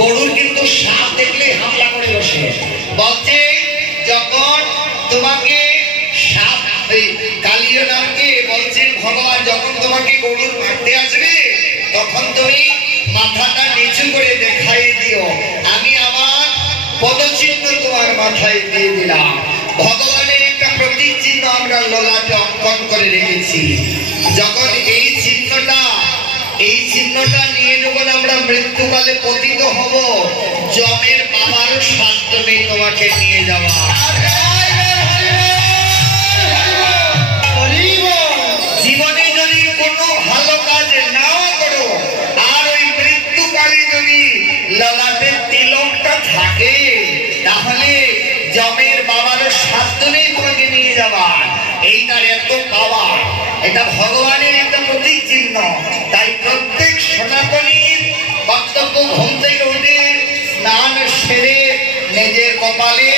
গরুর কিন্তু সাপ দেখলে হামলা করে বসে। বলছে যখন তোমাকে সাপ কালিও নামকে বলছেন ভগবান যখন তোমাকে গরুর মারতে আসবে তখন তুমি মাথাটা নিচু করে দেখাই দিও, আমি আমার পদচিহ্ন তোমার মাথায় দিয়ে দিলাম। ভগবানের একটা প্রতীক চিহ্ন আমরা ললাটে অঙ্কন করে রেখেছি। যখন এই চিহ্নটা নিয়ে যখন আমরা মৃত্যুকালে পতিত হব, যমের বাবার সাধ্য নেই তোমাকে নিয়ে যাওয়া। জীবনে যদি কোনো ভালো কাজ নাও করো আর ওই মৃত্যুকালে যদি ললাটের তিলকটা থাকে তাহলে যমের বাবার সাধ্য নেই তোমাকে নিয়ে যাওয়ার। এইটার এত পাওয়ার, এটা ভগবানের একটা প্রতীক চিহ্ন। তাই প্রত্যেক সনাতনীর কর্তব্য ঘুম থেকে উঠে স্নান সেরে নিজের কপালে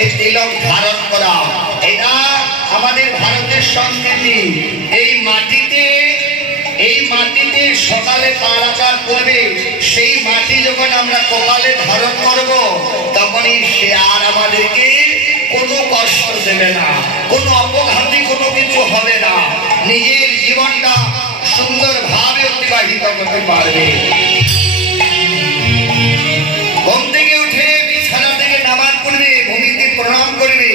এই তিলক ধারণ করা। এটা আমাদের ভারতের সংস্কৃতি। এই মাটিতে সকালে পা রাখার পূর্বে সেই মাটি যখন আমরা কপালে ধারণ করব তখনই সে আর আমাদেরকে কোনো কষ্ট দেবে না, কোনো অপঘাতী কোনো কিছু হবে না, নিজের জীবনটা সুন্দরভাবে অতিবাহিত করতে পারবে। ঘুম থেকে উঠে বিছানা থেকে নামার পূর্বে ভূমিকে প্রণাম করবে,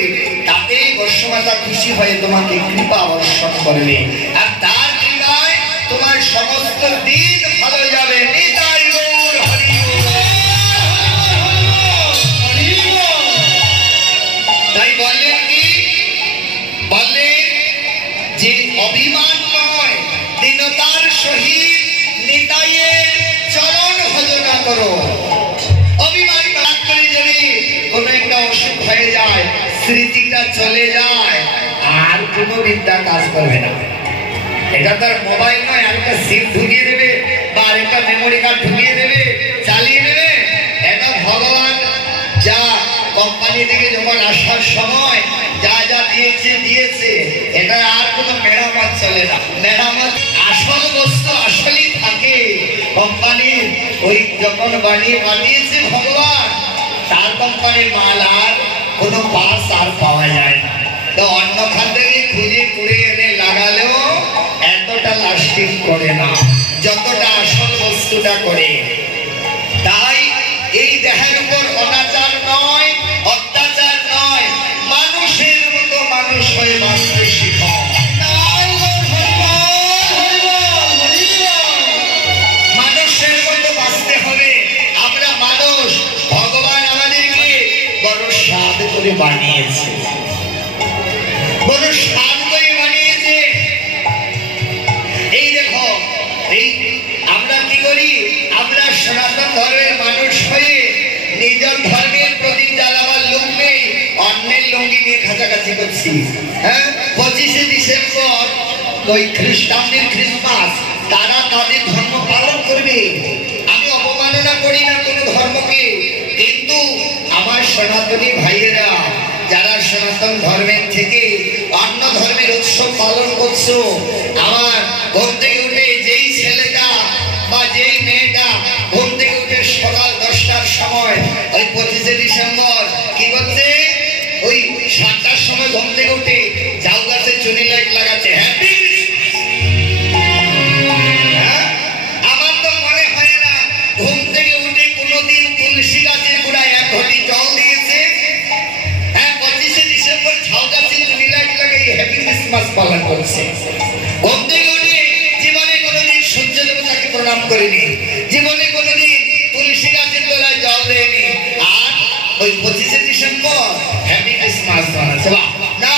তাতেই গোস্বামী খুশি হয়ে তোমাকে কৃপা বর্ষণ করবে। আর তার কৃপায় তোমার সমস্ত দিন ভালো যাবে। নিতাই গৌর হরি বল। তাই বললেন কি? বললেন যে অভিমান নয়, দীনতার সহিত নিতাইয়ের চরণ ভজনা করো। অভিমান না করে যদি কোনো একটা অসুখ হয়ে যায়, স্মৃতিটা চলে যায়, আর কোনো বিদ্যা কাজ করবে না। এটা তার মোবাইল নয়, একটা সিম ঢুকিয়ে দেবে বা একটা মেমোরি কার্ড ঢুকিয়ে দেবে, চালিয়ে দেবে। এটা ভগবান যা কোম্পানি থেকে যখন আসার সময় যা যা দিয়েছে এটা আর কোনো মেরামত চলে না। মেরামত আসল বস্তু আসলেই থাকে। কোম্পানির ওই যখন বানিয়েছে ভগবান, তার কোম্পানির মাল আর কোনো পার্টস আর পাওয়া যায় না। তো অন্য খান থেকে খুঁজে কুড়ে এনে লাগালেও এতটা লাস্টিং করে না যতটা আসল বস্তুটা করে। তাই এই দেহের উপর অনাচার নয়, অত্যাচার নয়, মানুষের মতো মানুষ হয়ে বাঁচতে শিখো। মানুষের মতো বাঁচতে হবে। আমরা মানুষ, ভগবান আমাদেরকে বড় স্বাদ করে বানিয়েছে, বড় স্বাদ করে বানিয়েছে। এই দেখো, এই আমরা কি করি? আমরা সনাতন ধর্মের মানুষ হয়ে নিজের ধর্মের প্রদীপ জ্বালাবার লোক নেই, অন্যের লুঙ্গি নিয়ে কাছাকাছি করছি। হ্যাঁ, 25শে ডিসেম্বর ওই খ্রিস্টানদের ক্রিসমাস, তারা তাদের ধর্ম পালন করবে। আমি অপমাননা করি না কোনো ধর্মকে, কিন্তু আমার সনাতনী ভাইয়েরা যারা সনাতন ধর্মের থেকে অন্য ধর্মের উৎসব পালন করছো, আমার ঘুম থেকে উঠে যেই ছেলেটা বা যেই মেয়েটা ঘুম থেকে উঠে সকাল 10টার সময় ওই 25শে ডিসেম্বর কি করছে? ওই 7টার সময় ঘুম থেকে উঠে ঝাউ গাছে চুনি লাইট লাগাচ্ছে। হ্যাপি আমার তো মনে হয় না ঘুম থেকে উঠে কোনোদিন তুলসী গাছের গোড়ায় 1 ঘটি জল দিয়েছে। হ্যাঁ, 25শে ডিসেম্বর ঝাউ গাছে চুনি লাইট লাগাই হ্যাপি ক্রিসমাস পালন করছে। ঘুম থেকে উঠে জীবনে কোনোদিন সূর্য দেবতাকে প্রণাম করেনি, জীবনে কোনোদিন তুলসী গাছের তলায় জল দেয়নি, আর ওই 25শে ডিসেম্বর হ্যাপি ক্রিসমাস মানাচ্ছে। না,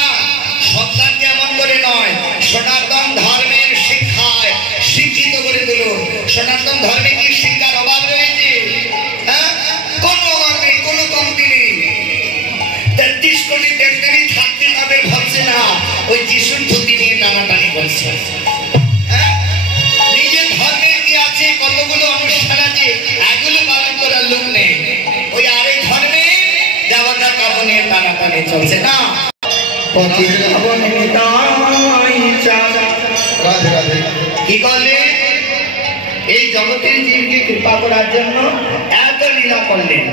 সন্তানকে এমন করে নয়, সনাতন ধর্মের শিক্ষায় শিক্ষিত করে তুলুন। সনাতন ধর্মে কি শিক্ষার অভাব রয়েছে? হ্যাঁ, কোনো অভাব নেই, কোনো কমতি নেই। 33 কোটি দেবদেবী থাকতে তাদের ভাবছে না ওই যিশুর ধুতি নিয়ে টানাটানি করছে। নিজের ধর্মের কি আছে, কতগুলো অনুষ্ঠান আছে, এগুলো পালন করার লোক নেই। ওই আরেক ধর্মে দেবতা কাবনে টানাটানি চলছে না। কি করলে? এই জগৎ জগতের জীবকে কৃপা করার জন্য এত লীলা করলেন।